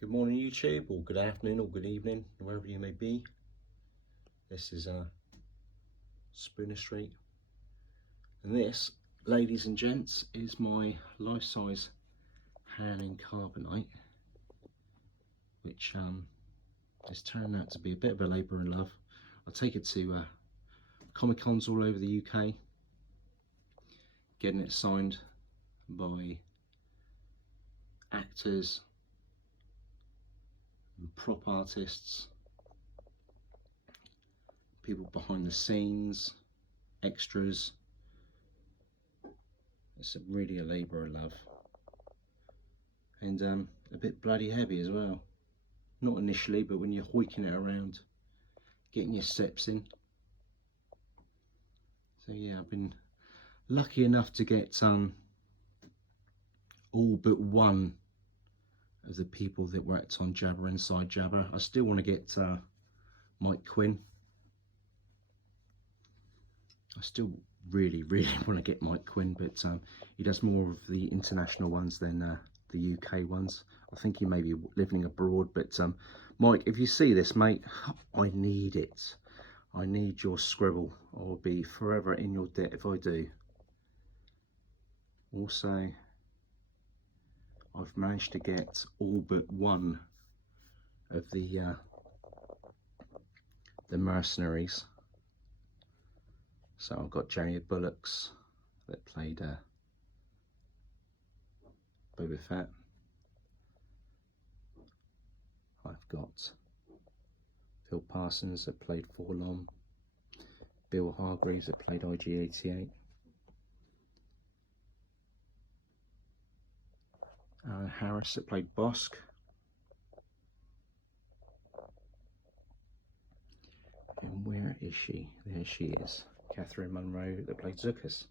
Good morning YouTube, or good afternoon, or good evening, wherever you may be. This is Spooner Street, and this, ladies and gents, is my life-size hand in carbonite, which has turned out to be a bit of a labour of love. I take it to Comic-Cons all over the UK, getting it signed by actors and prop artists, people behind the scenes, extras. It's really a labour of love, and a bit bloody heavy as well. Not initially, but when you're hoiking it around, getting your steps in. So yeah, I've been lucky enough to get all but one of the people that worked on Jabber inside Jabber. I still want to get Mike Quinn. I still really want to get Mike Quinn, but he does more of the international ones than the UK ones. I think he may be living abroad, but Mike, if you see this, mate, I need it. I need your scribble. I'll be forever in your debt if I do. Also, I've managed to get all but one of the mercenaries. So I've got Jeremy Bullock's that played Boba Fett. I've got Phil Parsons that played Forlom, Bill Hargreaves that played IG-88, Aaron Harris that played Bosk, and where is she? There she is, Catherine Munro that played Zuckuss.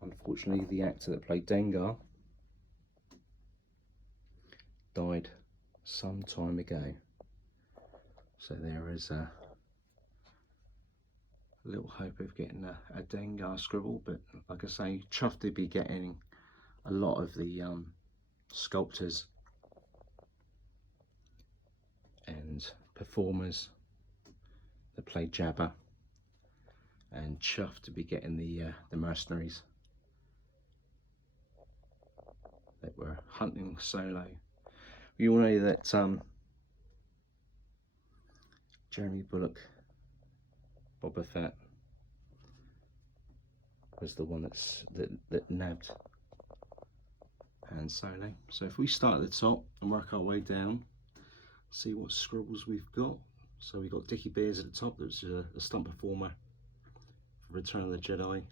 Unfortunately, the actor that played Dengar died some time ago, so there is a little hope of getting a Dengar scribble. But like I say, chuffed to be getting a lot of the sculptors and performers that played Jabba, and chuffed to be getting the mercenaries that were hunting Solo. You all know that Jeremy Bullock, Boba Fett, was the one that nabbed Han Solo. So if we start at the top and work our way down, see what scribbles we've got. So we've got Dickie Beers at the top, that's a stunt performer for Return of the Jedi.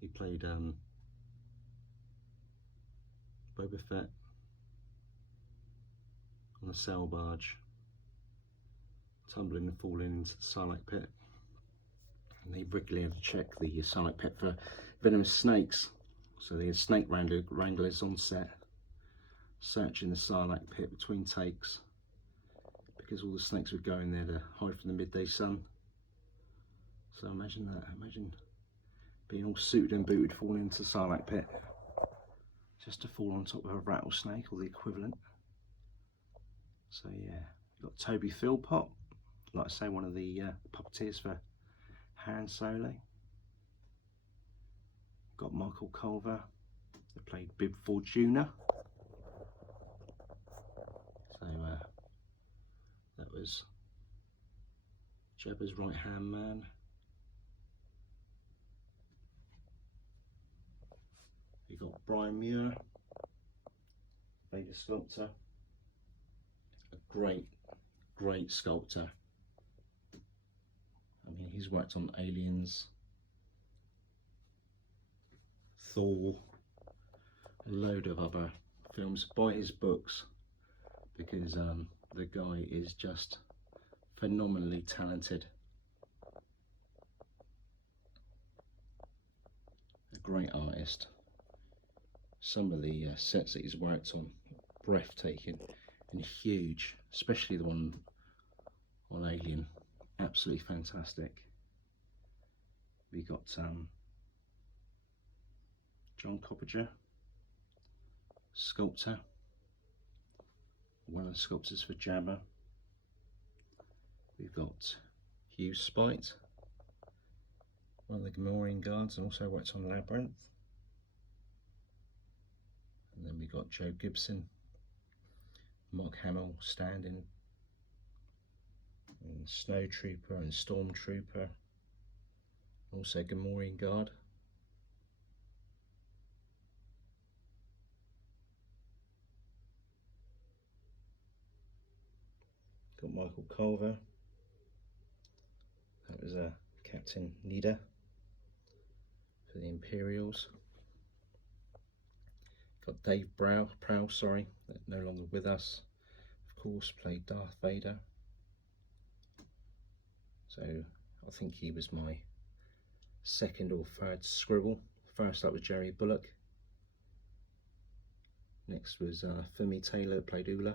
He played Boba Fett on a sail barge, tumbling and falling into the Sarlacc pit. And they regularly had to check the Sarlacc pit for venomous snakes. So they had snake wranglers on set, searching the Sarlacc pit between takes, because all the snakes would go in there to hide from the midday sun. So imagine that, imagine being all suited and booted, falling into the Sarlacc pit, just to fall on top of a rattlesnake or the equivalent. So yeah, we've got Toby Philpott, like I say, one of the puppeteers for Han Solo. Got Michael Culver that played Bib Fortuna. So that was Jabba's right hand man. We got Brian Muir, Vader sculptor, a great sculptor. I mean, he's worked on Aliens, Thor, a load of other films. Buy his books, because the guy is just phenomenally talented. A great artist. Some of the sets that he's worked on, breathtaking and huge, especially the one on Alien, absolutely fantastic. We got John Coppinger, sculptor, one of the sculptors for Jabba. We've got Hugh Spite, one of the Gamorrean guards, and also worked on Labyrinth. And then we got Joe Gibson, Mark Hamill standing, and Snow Trooper and Storm Trooper, also Gamorrean guard. Got Michael Culver, that was Captain Nida for the Imperials. Got Dave Prowse, sorry, no longer with us. Of course, played Darth Vader. So I think he was my second or third scribble. First up was Jerry Bullock. Next was Femi Taylor, played Ula.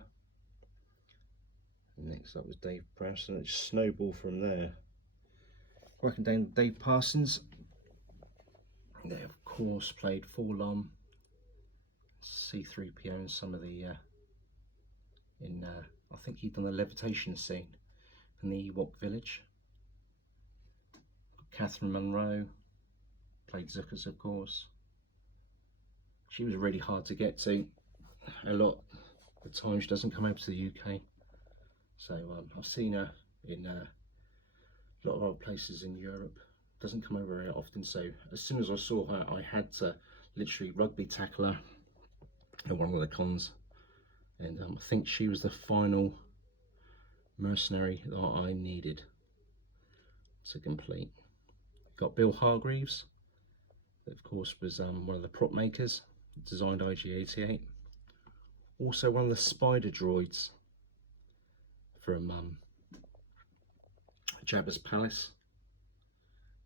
And next up was Dave Prowse, and it just snowballed from there. Working down Dave Parsons. They of course played Forlom, C-3PO, and some of the I think he'd done the levitation scene in the Ewok village. Catherine Munro played Zuckuss, of course. She was really hard to get to. A lot of the time she doesn't come over to the UK. So I've seen her in a lot of other places in Europe. Doesn't come over very often. So as soon as I saw her, I had to literally rugby tackle her at one of the cons. And I think she was the final mercenary that I needed to complete. Got Bill Hargreaves, that of course was one of the prop makers, designed IG-88. Also one of the spider droids from Jabba's palace.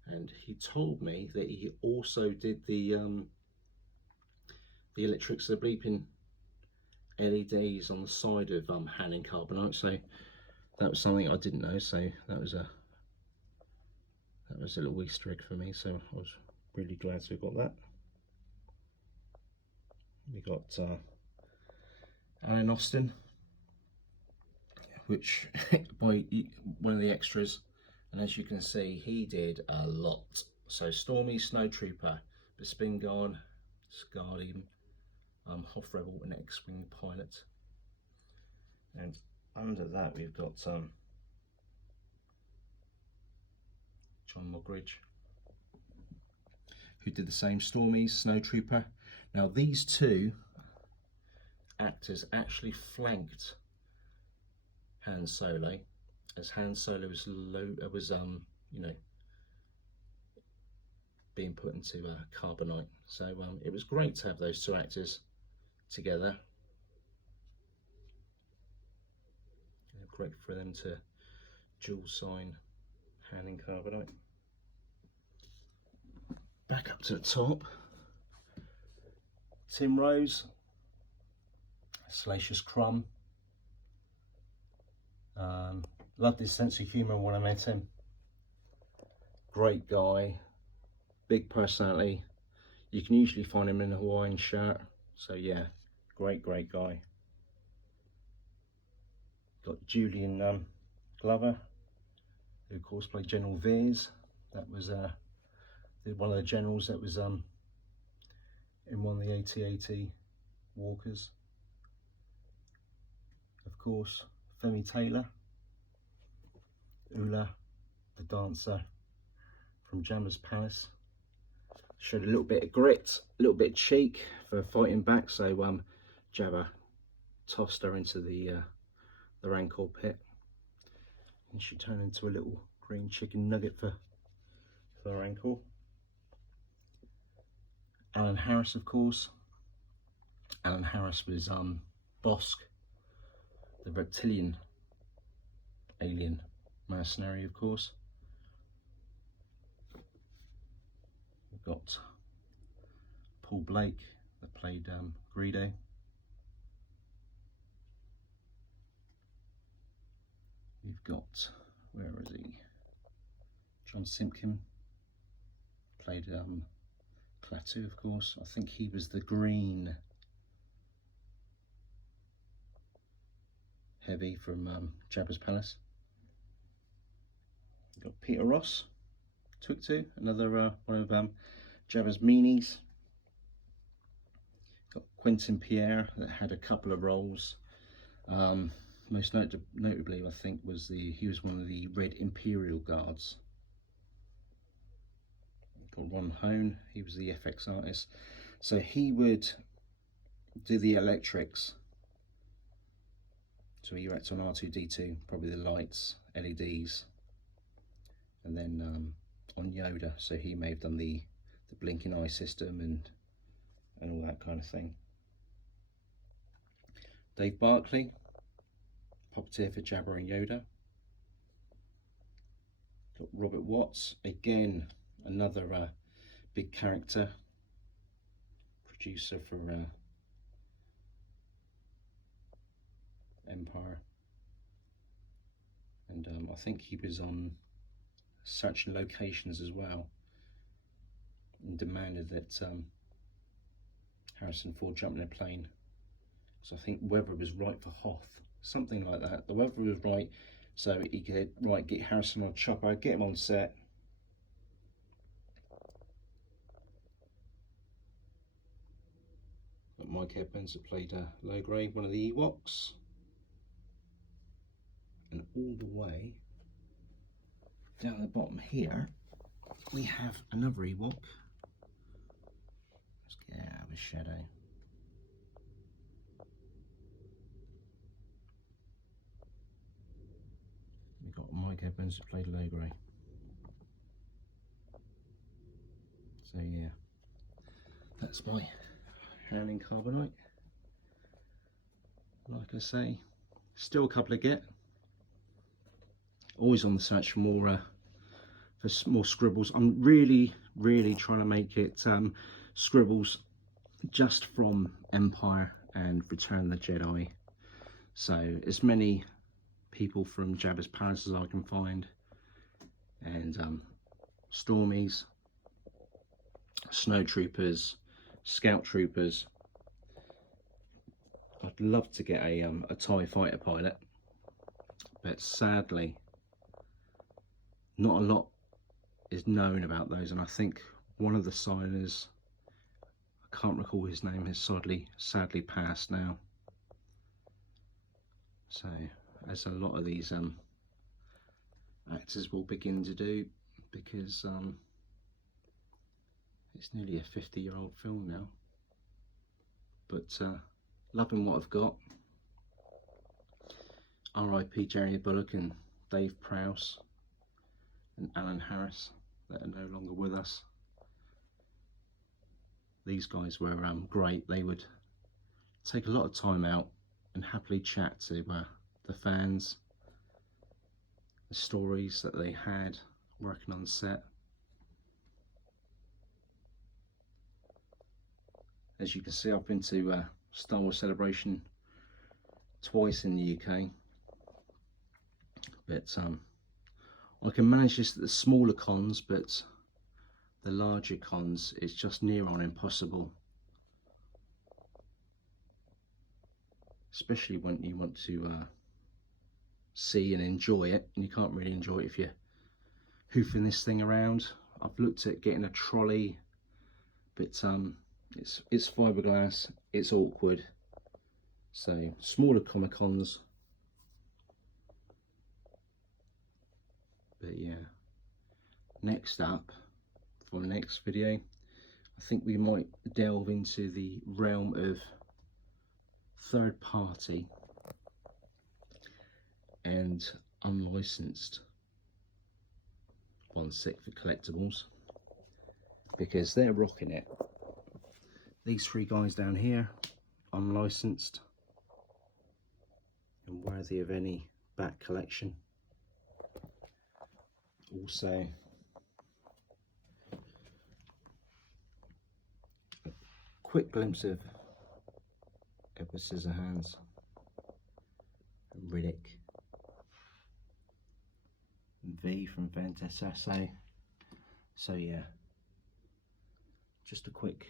And he told me that he also did the electrics, the bleeping LEDs on the side of Han and Carbonite. So that was something I didn't know. So that was a little Easter egg for me. So I was really glad to have got that. We got Alan Austin, which by one of the extras, and as you can see, he did a lot. So Stormy, Snow Trooper, Bespin Guard, Guardian, Hoth Rebel, and X-Wing Pilot. And under that we've got John Mogridge, who did the same, Stormy, Snow Trooper. Now these two actors actually flanked Han Solo, as Han Solo was you know, being put into Carbonite. So it was great to have those two actors together. Great for them to dual sign Han and Carbonite. Back up to the top, Tim Rose, Salacious Crumb. Loved his sense of humour when I met him. Great guy, big personality. You can usually find him in a Hawaiian shirt. So yeah, great guy. Got Julian Glover, who of course played General Veers. That was one of the generals that was in one of the AT-AT walkers. Of course, Femi Taylor, Ula, the dancer from Jabba's palace. Showed a little bit of grit, a little bit of cheek for fighting back. So Jabba tossed her into the Rancor pit, and she turned into a little green chicken nugget for the Rancor. Alan Harris, of course. Alan Harris was Bosk, the reptilian alien mercenary, of course. We've got Paul Blake, that played Greedo. We've got, where is he? John Simpkin, played Klaatu, of course. I think he was the green heavy from Jabba's Palace. Got Peter Ross, Twictu, another one of Jabba's meanies. Got Quentin Pierre, that had a couple of roles. Most notably, I think, he was one of the Red Imperial Guards. Got Ron Hone, he was the FX artist. So he would do the electrics. So he acts on R2-D2, probably the lights, LEDs, and then on Yoda. So he may have done the blinking eye system and all that kind of thing. Dave Barclay, puppeteer for Jabba and Yoda. Got Robert Watts, again another big character, producer for Empire, and I think he was on Searching Locations as well, and demanded that Harrison Ford jump in a plane. So I think weather was right for Hoth, something like that. The weather was right, so he could get Harrison on chopper, get him on set. Got Mike Edmonds that played Logray, one of the Ewoks. And all the way down the bottom here, we have another Ewok. Let's get out of a shadow. We've got Mike Evans who played Logray. So yeah, that's my hand in Carbonite. Like I say, still a couple to get. Always on the search for more scribbles. I'm really trying to make it scribbles just from Empire and Return of the Jedi. So as many people from Jabba's Palace as I can find, and Stormies, Snowtroopers, Scout Troopers. I'd love to get a TIE fighter pilot, but sadly not a lot is known about those, and I think one of the signers, I can't recall his name, has sadly passed now. So as a lot of these actors will begin to do, because it's nearly a 50-year-old film now. But loving what I've got. R.I.P. Jerry Bullock and Dave Prowse and Alan Harris that are no longer with us. These guys were great. They would take a lot of time out and happily chat to the fans, the stories that they had working on set. As you can see, I've been to Star Wars Celebration twice in the UK, but I can manage this at the smaller cons, but the larger cons it's just near on impossible, especially when you want to see and enjoy it, and you can't really enjoy it if you're hoofing this thing around. I've looked at getting a trolley, but it's fiberglass, it's awkward. So smaller Comic Cons. But yeah, next up for the next video, I think we might delve into the realm of third party and unlicensed 1/6 for collectibles, because they're rocking it. These three guys down here, unlicensed and worthy of any back collection. Also, a quick glimpse of Edward Scissorhands, Riddick, V from Ventus Essay. So yeah, just a quick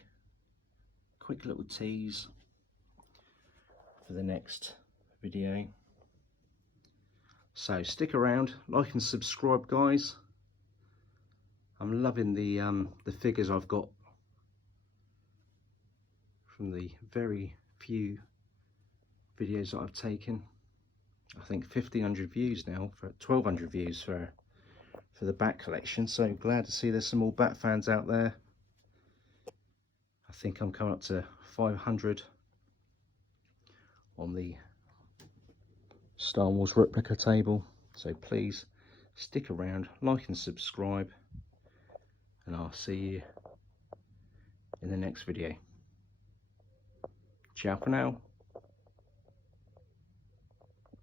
little tease for the next video. So stick around, like and subscribe, guys. I'm loving the figures I've got from the very few videos that I've taken. I think 1,500 views now, for 1,200 views for the bat collection. So glad to see there's some more bat fans out there. I think I'm coming up to 500 on the Star Wars replica table. So please stick around, like and subscribe, and I'll see you in the next video. Ciao for now.